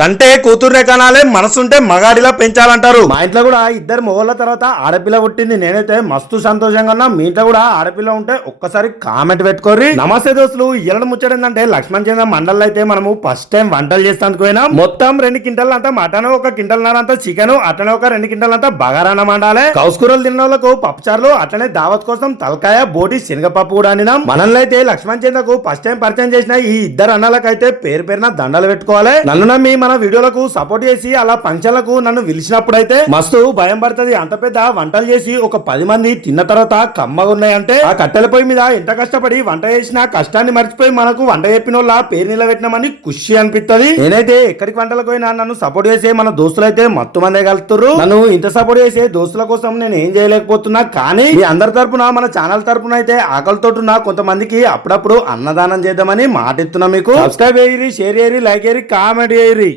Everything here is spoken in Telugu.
కంటే కూతుర్నే కనాలే మనసుంటే మగాడిలా పెంచాలంటారు. మా ఇంట్లో కూడా ఇద్దరు మొగోళ్ళ తర్వాత ఆడపిల్ల పుట్టింది నేనైతే మస్తు సంతోషంగా ఉన్నా. మీ ఇంట్లో కూడా ఆడపిల్ల ఉంటే ఒక్కసారి కామెంట్ పెట్టుకోర్రి. నమస్తే దోస్తులు ముచ్చట ఏంటంటే లక్ష్మణ్ చంద్ర మండల్ అయితే మనము ఫస్ట్ టైం వంటలు చేస్తానికి పోయినా. మొత్తం రెండు కింటల్ అంతా మటన్ ఒక కింటల్ అంతా చికెన్ అట్లనే ఒక రెండు కింటల్ అంతా బగారాన మండాలే కౌసుకూరలు తిన్న వాళ్ళకు పప్పుచారులు అట్లనే దావత్ కోసం తలకాయ బోటి శనగపప్పు కూడా అండినా మనల్ని అయితే లక్ష్మణ్ చంద్రకు ఫస్ట్ టైం పరిచయం చేసిన ఈ ఇద్దరు అన్నలకైతే పేరు పేరున దండలు పెట్టుకోవాలి. నన్ను నమ్మి మన వీడియోలకు సపోర్ట్ చేసి అలా పంచలకు నన్ను పిలిచినప్పుడైతే మస్తు భయం పడుతుంది. అంత పెద్ద వంటలు చేసి ఒక పది మంది తిన్న తర్వాత కమ్మగా ఉన్నాయంటే ఆ కట్టెల పొయ్యి మీద ఎంత కష్టపడి వంట చేసిన కష్టాన్ని మర్చిపోయి మనకు వంట చెప్పిన వాళ్ళ పేరు నిలబెట్టినామని ఖుషి అనిపిస్తుంది నేనైతే ఎక్కడికి వంటలకు పోయినా నన్ను సపోర్ట్ చేసే మన దోస్తులు అయితే మత్తు మందే కలుతున్నారు నన్ను ఇంత సపోర్ట్ చేసే దోస్తుల కోసం నేను ఏం చేయలేకపోతున్నా కానీ మీ అందరి తరపున మన ఛానల్ తరపున అయితే ఆకలితో ఉన్న కొంతమందికి అప్పుడప్పుడు అన్నదానం చేద్దామని మాట ఇస్తున్నా మీకు సబ్స్క్రైబ్ చేయరి షేర్ చేయరి లైక్ చేయరి కామెంట్ చేయరి